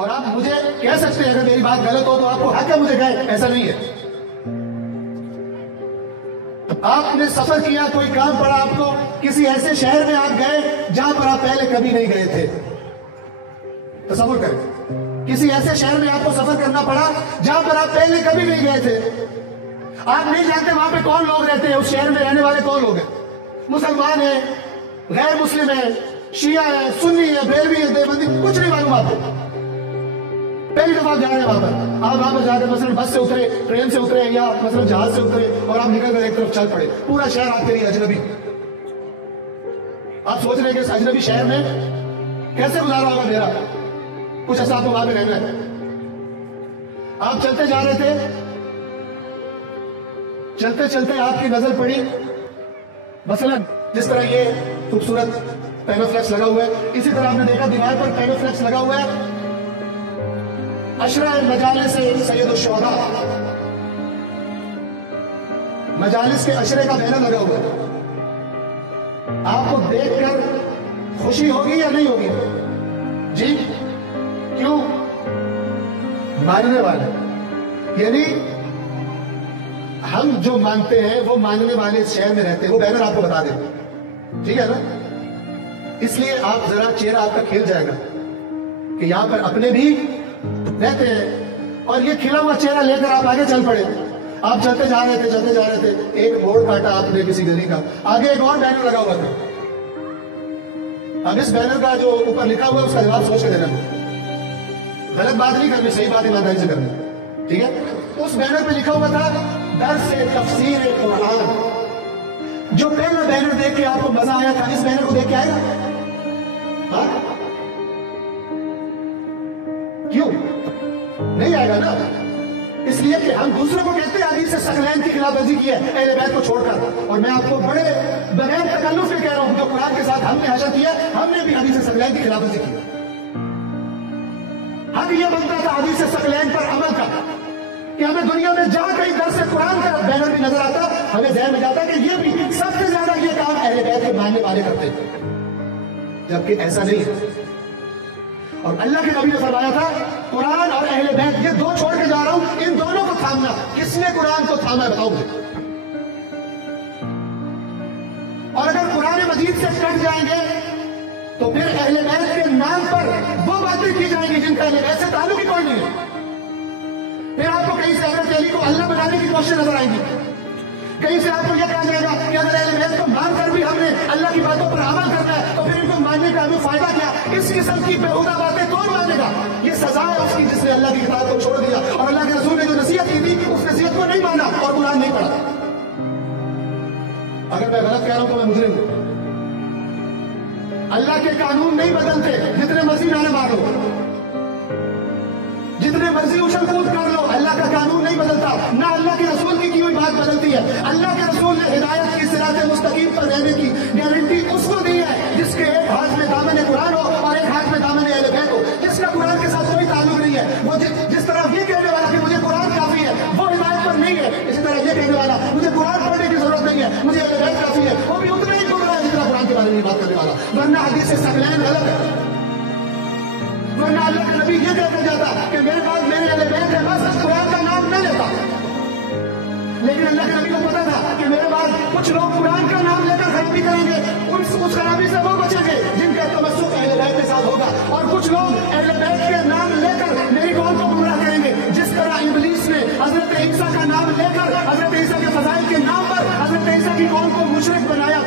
اور آپ مجھے کہہ سکتے ہیں اگر میری بات غلط ہو تو آپ کو حق ہے مجھے کہے، ایسا نہیں ہے۔ آپ نے سفر کیا، کوئی کام پڑا آپ کو، کسی ایسے شہر میں آپ گئے جہاں پر آپ پہلے کبھی نہیں گئے تھے، تصور کریں کسی ایسے شہر میں آپ کو سفر کرنا پڑا جہاں پر آپ پہلے کبھی نہیں گئے تھے، آپ نہیں جانتے وہاں پہ کون لوگ رہتے ہیں، اس شہر میں رہنے والے کون لوگ ہیں، مسلمان ہیں، غیر مسلم ہیں، شیعہ ہے، سنی ہے، بریلوی ہے، دیوبندی، کچھ نہیں معلوم آپ کو، پہلی دفعہ جا رہے ہیں وہاں پر، آپ وہاں پر جا کر مثلا بس سے اترے، ٹرین سے اترے یا مثلا جہاز سے اترے اور آپ نکل کر ایک طرف چل پڑے، پورا شہر آپ کے لیے اجنبی، آپ سوچ رہے ہیں کہ اس اجنبی شہر میں کیسے گزارا ہوگا میرا، کچھ ایسا آپ کو وہاں پہ رہنا ہے۔ آپ چلتے جا رہے تھے، چلتے چلتے آپ کی نظر پڑی مثلا جس طرح یہ خوبصورت پینوفلیکس لگا ہوا ہے، اسی طرح آپ نے دیکھا دیوار پر پینوفلیکس لگا ہوا ہے، اشرا مجالس سید الشہداء، مجالس کے اشرے کا بینر لگا ہوا ہے، آپ کو دیکھ کر خوشی ہوگی یا نہیں ہوگی؟ جی کیوں؟ ماننے والے، یعنی ہم جو مانتے ہیں وہ ماننے والے اس شہر میں رہتے ہیں، وہ بینر آپ کو بتا دیں، ٹھیک ہے نا؟ اس لیے آپ ذرا چہرہ آپ کا کھل جائے گا کہ یہاں پر اپنے بھی رہتے ہیں، اور یہ کھلا ہوا چہرہ لے کر آپ آگے چل پڑے، آپ چلتے جا رہے تھے، ایک موڑ کاٹا آپ نے کسی گلی کا، آگے ایک اور بینر لگا ہوا تھا، اب اس بینر کا جو اوپر لکھا ہوا ہے اس کا جواب سوچ کے دینا، غلط بات نہیں کرنی، صحیح بات ایمانداری سے کرنی، ٹھیک ہے؟ اس بینر پہ لکھا ہوا تھا درس تفسیر قرآن، جو پہلا بینر دیکھ کے آپ کو مزہ آیا تھا اس بینر کو دیکھ کے آئے گا؟ کیوں نہیں آئے گا نا؟ اس لیے کہ ہم دوسروں کو کہتے ہیں حدیث ثقلین کی خلاف ورزی کی ہے اہل بیت کو چھوڑ کر، اور میں آپ کو بڑے بغیر تکلف سے کہہ رہا ہوں جو قرآن کے ساتھ ہم نے حشر کیا، ہم نے بھی حدیث ثقلین کی خلاف ورزی کی ہے۔ حق یہ بنتا تھا حدیث ثقلین پر عمل کا کہ ہمیں دنیا میں جہاں کہیں درس قرآن کا بینر بھی نظر آتا، ہمیں ذہن میں جاتا کہ یہ بھی سب سے زیادہ یہ کام اہل بیت کے ماننے والے کرتے ہیں، جبکہ ایسا نہیں ہے۔ اور اللہ کے نبی نے فرمایا تھا قرآن اور اہل بیت یہ دو چھوڑ کے جا رہا ہوں، ان دونوں کو تھامنا۔ کس نے قرآن کو تھاما ہے بتاؤ مجھے؟ اور اگر قرآن مجید سے کٹ جائیں گے تو پھر اہل بیت کے نام پر وہ باتیں کی جائیں گی جن کا اہل بیت سے تعلق ہی کوئی نہیں ہے۔ پھر آپ کو کہیں سے حضرت علی کو اللہ بنانے کی کوشش نظر آئیں گی، کہیں سے آپ کو یہ کہا جائے گا کہ اگر اہل بیت کو مان کر بھی ہم نے اللہ کی باتوں پر عمل کرنا ہے تو پھر ان کو ماننے کا ہمیں فائدہ کیا؟ اس قسم کی بےہودہ باتیں کون مانے گا؟ یہ سزا ہے اس کی جس نے اللہ کی کتاب کو چھوڑ دیا اور اللہ کے رسول نے جو نصیحت کی تھی اس نصیحت کو نہیں مانا اور قرآن نہیں پڑھا۔ اگر میں غلط کہہ رہا ہوں تو میں مجرم ہوں۔ اللہ کے قانون نہیں بدلتے، جتنے مرضی نعرے مارو، جتنے مرضی اچھل کود کر لو، اللہ کا قانون نہیں بدلتا، نہ اللہ کے رسول کی ہوئی بات بدلتی ہے۔ اللہ کے رسول نے ہدایت کی صراط مستقیم پر رہنے کی گارنٹی اس کو دی ہے جس کے ایک ہاتھ میں دامن قرآن ہو اور ایک ہاتھ میں دامن اہل بیت ہو، جس کا قرآن کے ساتھ کوئی تعلق نہیں ہے۔ وہ جس طرح یہ کہنے والا کہ مجھے قرآن کافی ہے وہ ہدایت پر نہیں ہے، اسی طرح یہ کہنے والا مجھے قرآن پڑھنے کی ضرورت نہیں ہے مجھے اہل بیت کافی ہے، وہ بھی اتنا ہی بول رہا ہے جتنا قرآن کے بارے میں بات کرنے والا، ورنہ حدیث ثقلین غلط ہے۔ ورنہ اللہ کا نبی یہ کہہ کر جاتا کہ میرے پاس میرے اہل بیت ہے، بس قرآن کا نام نہیں لیتا، لیکن اللہ کے نبی کو پتا تھا کہ میرے بعد کچھ لوگ قرآن کا نام لے کر خرابی کریں گے، اس خرابی سے وہ بچیں گے جن کا تمسک اہل بیت کے ساتھ ہوگا، اور کچھ لوگ اہل بیت کے نام لے کر میری قوم کو گمراہ کریں گے، جس طرح ابلیس نے حضرت عیسیٰ کا نام لے کر حضرت عیسیٰ کے فضائل کے نام پر حضرت عیسیٰ کی قوم کو مشرک بنایا۔